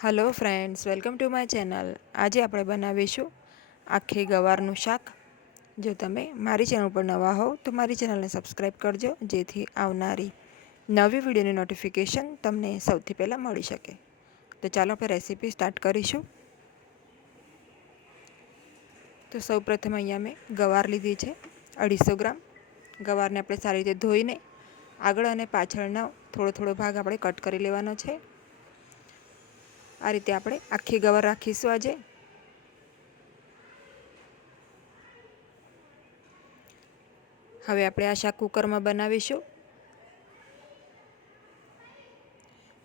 Hello friends, welcome to my channel. आज આપણે બનાવીશું આખી ગવારનું શાક। જો તમે મારી ચેનલ પર નવા હો તો મારી ચેનલને સબસ્ક્રાઇબ કરજો, જેથી આવનારી નવી વિડીયોની નોટિફિકેશન તમને સૌથી પહેલાં મળી શકે। તો ચાલો આપણે રેસીપી સ્ટાર્ટ કરીશું। તો સૌપ્રથમ અહીંયા મેં ગવાર લીધી છે 250 ગ્રામ। ગવારને આપણે સારી રીતે ધોઈને આગળ અને પાછળનો થોડો થોડો ભાગ આપણે કટ કરી લેવાનો છે। આ રીતે આપણે આખી ગવાર રાખીશું આજે। હવે આપણે આ શાક કુકરમાં બનાવીશું।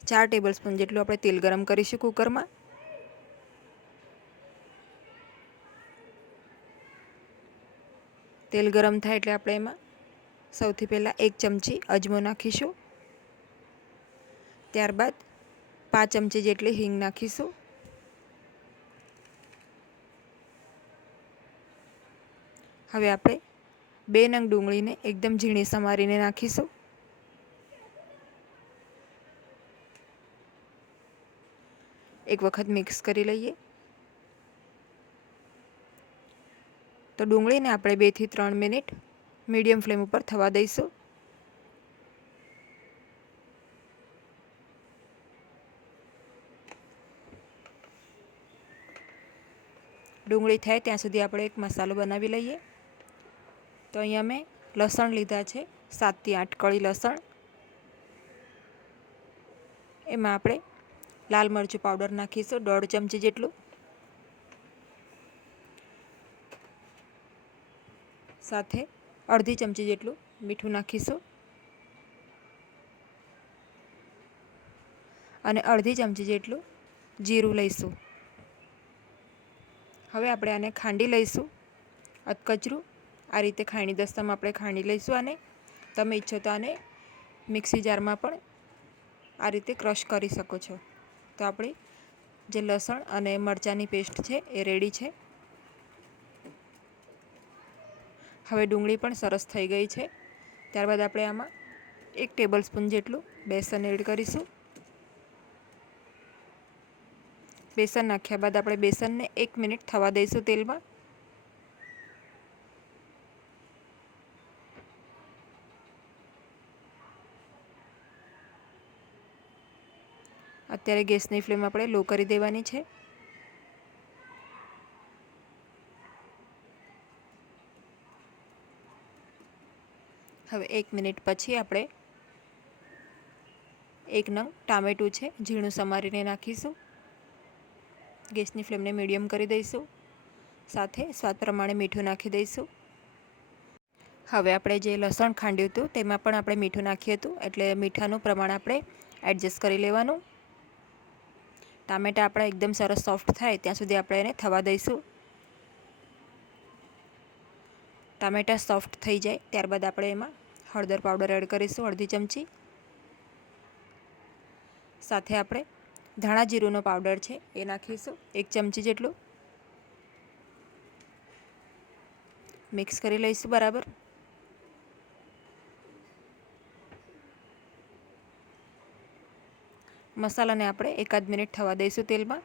4 ટેબલસ્પૂન જેટલું આપણે તેલ ગરમ કરીશું કુકરમાં। તેલ ગરમ થાય એટલે આપણે એમાં સૌથી પહેલાં 1 ચમચી અજમો નાખીશું। ત્યારબાદ 5 ચમચી જેટલી હિંગ નાખીશું। હવે આપણે 2 નંગ ડુંગળીને એકદમ ઝીણી સમારીને નાખીશું। એક વખત મિક્સ કરી લઈએ। તો ડુંગળીને આપણે 2 થી 3 મિનિટ મીડિયમ ફ્લેમ ઉપર થવા દઈશું। ડુંગળી થાય ત્યાં સુધી આપણે એક મસાલો બનાવી લઈએ। તો અહીંયા મેં લસણ લીધા છે 7 થી 8 કળી લસણ। એમાં આપણે લાલ મરચું પાવડર નાખીશું 1.5 ચમચી જેટલું। સાથે અડધી ચમચી જેટલું મીઠું નાખીશું અને અડધી ચમચી જેટલું જીરું લઈશું। હવે આપણે આને ખાંડી લઈશું અધકચરું। આ રીતે ખાંડી દસ્તામાં આપણે ખાંડી લઈશું આને। તમે ઈચ્છો તો આને મિક્સી જારમાં પણ આ રીતે ક્રશ કરી શકો છો। તો આપણી જે લસણ અને મરચાંની પેસ્ટ છે એ રેડી છે। હવે ડુંગળી પણ સરસ થઈ ગઈ છે। ત્યારબાદ આપણે આમાં 1 ટેબલસ્પૂન જેટલું બેસન એડ કરીશું। બેસન નાખ્યા બાદ આપણે બેસનને 1 મિનિટ થવા દઈશું તેલમાં। અત્યારે ગેસની ફ્લેમ આપણે લો કરી દેવાની છે। હવે 1 મિનિટ પછી આપણે 1 નંગ ટામેટું છે ઝીણું સમારીને નાખીશું। ગેસની ફ્લેમને મીડિયમ કરી દઈશું। સાથે સ્વાદ પ્રમાણે મીઠું નાખી દઈશું। હવે આપણે જે લસણ ખાંડ્યું હતું તેમાં પણ આપણે મીઠું નાખ્યું હતું, એટલે મીઠાનું પ્રમાણ આપણે એડજસ્ટ કરી લેવાનું। ટામેટાં આપણા એકદમ સરસ સોફ્ટ થાય ત્યાં સુધી આપણે એને થવા દઈશું। ટામેટાં સોફ્ટ થઈ જાય ત્યારબાદ આપણે એમાં હળદર પાવડર એડ કરીશું 1/2 ચમચી। સાથે આપણે ધાણા જીરુંનો પાવડર છે એ નાખીશું 1 ચમચી જેટલું। મિક્સ કરી લઈશું બરાબર। મસાલાને આપણે 1 મિનિટ થવા દઈશું તેલમાં।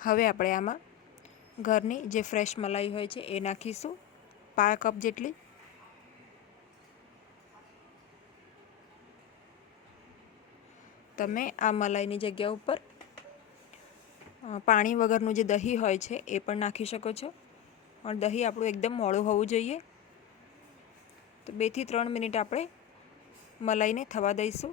હવે આપણે આમાં ઘરની જે ફ્રેશ મલાઈ હોય છે એ નાખીશું 1/2 કપ જેટલી। તમે આ મલાઈની જગ્યા ઉપર પાણી વગરનું જે દહીં હોય છે એ પણ નાખી શકો છો, પણ દહીં આપણું એકદમ મોળું હોવું જોઈએ। તો 2 થી 3 મિનિટ આપણે મલાઈને થવા દઈશું।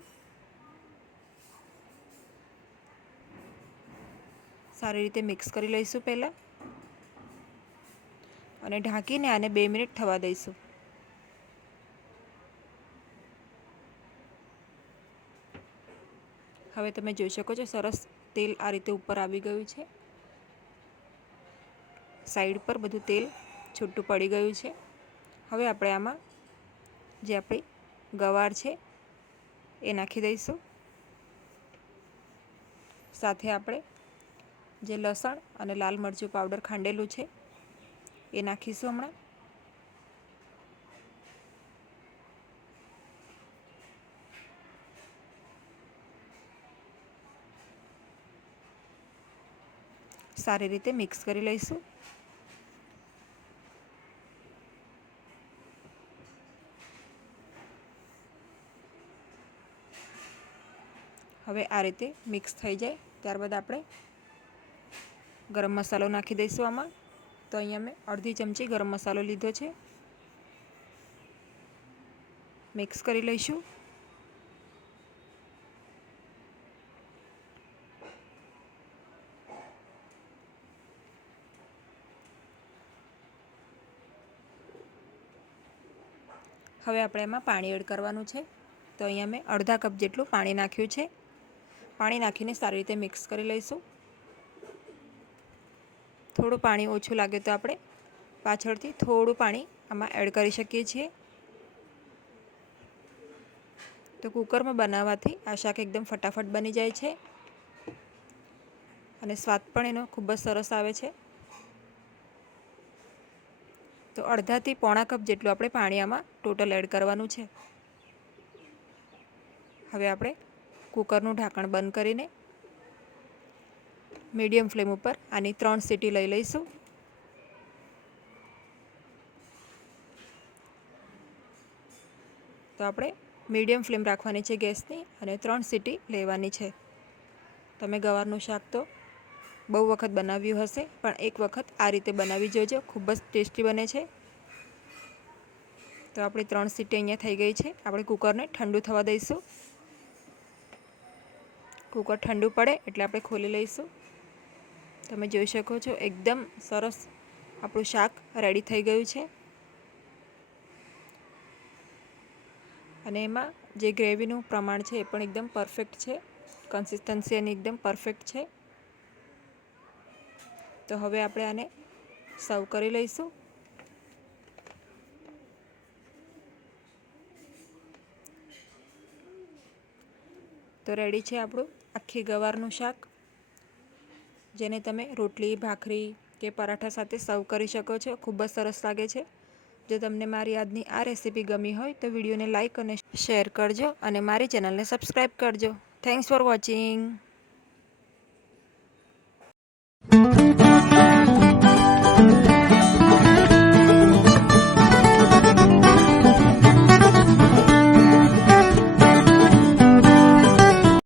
સારી રીતે મિક્સ કરી લઈશું પહેલાં અને ઢાંકીને આને 2 મિનિટ થવા દઈશું। હવે તમે જોઈ શકો છો સરસ તેલ આ રીતે ઉપર આવી ગયું છે। સાઈડ પર બધું તેલ છૂટું પડી ગયું છે। હવે આપણે આમાં જે આપણી ગવાર છે એ નાખી દઈશું। સાથે આપણે જે લસણ અને લાલ મરચું પાવડર ખાંડેલું છે એ નાખીશું હમણાં। સારી રીતે મિક્સ કરી લઈશું. હવે આ રીતે મિક્સ થઈ જાય ત્યારબાદ આપણે ગરમ મસાલો નાખી દઈશું આમાં. તો અહીંયા મેં અડધી ચમચી ગરમ મસાલો લીધો છે. મિક્સ કરી લઈશું. હવે આપણે એમાં પાણી એડ કરવાનું છે. તો અહીંયા મેં અડધા કપ જેટલું પાણી નાખ્યું છે. પાણી નાખીને સારી રીતે મિક્સ કરી લઈશું. થોડું પાણી ઓછું લાગે તો આપણે પાછળથી થોડું પાણી આમાં એડ કરી શકીએ છીએ. તો કુકરમાં બનાવવાથી આ શાક એકદમ ફટાફટ બની જાય છે અને સ્વાદ પણ એનો ખૂબ જ સરસ આવે છે. તો અડધાથી પોણા કપ જેટલું આપણે પાણી આમાં ટોટલ એડ કરવાનું છે. હવે આપણે કુકરનું ઢાંકણ બંધ કરીને મીડિયમ ફ્લેમ ઉપર આની 3 સીટી લઈ લઈશું. તો આપણે મીડિયમ ફ્લેમ રાખવાની છે ગેસની અને 3 સીટી લેવાની છે. તમે ગવારનું શાક તો બહુ વખત બનાવ્યું હશે, પણ એક વખત આ રીતે બનાવી જોજો, ખૂબ જ ટેસ્ટી બને છે. તો આપણી 3 સીટી અહીંયા થઈ ગઈ છે. આપણે કુકરને ઠંડુ થવા દઈશું. કુકર ઠંડુ પડે એટલે આપણે ખોલી લઈશું. તમે જોઈ શકો છો એકદમ સરસ આપણું શાક રેડી થઈ ગયું છે. અને એમાં જે ગ્રેવીનું પ્રમાણ છે એ પણ એકદમ પરફેક્ટ છે. કન્સિસ્ટન્સી એની એકદમ પરફેક્ટ છે. તો હવે આપણે આને સર્વ કરી લઈશું. તો રેડી છે આપણું આખી ગવારનું શાક, જેને તમે રોટલી, ભાખરી કે પરાઠા સાથે સર્વ કરી શકો છો. ખૂબ જ સરસ લાગે છે. જો તમને મારી આજની આ રેસીપી ગમી હોય તો વિડીયોને લાઇક અને શેર કરજો અને મારી ચેનલને સબસ્ક્રાઈબ કરજો. Thanks for watching.